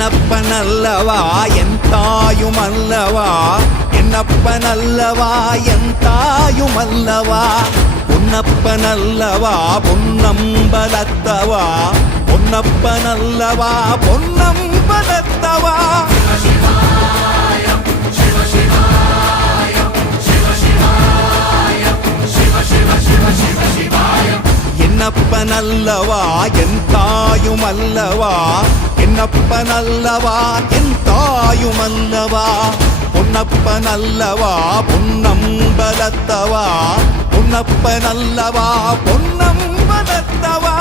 என்னப்பனல்லவா என் தாயுமல்லவா என்னப்பனல்லவா என் தாயுமல்லவா பொன்னப்பனல்லவா பொன்னம்பலத்தவா பொன்னப்பனல்லவா பொன்னம்பலத்தவா என்னப்பனல்லவா என் தாயுமல்லவா என்னப்பனல்லவா என் தாயுமல்லவா பொன்னப்பனல்லவா பொன்னம்பலத்தவா பொன்னப்பனல்லவா பொன்னம்பலத்தவா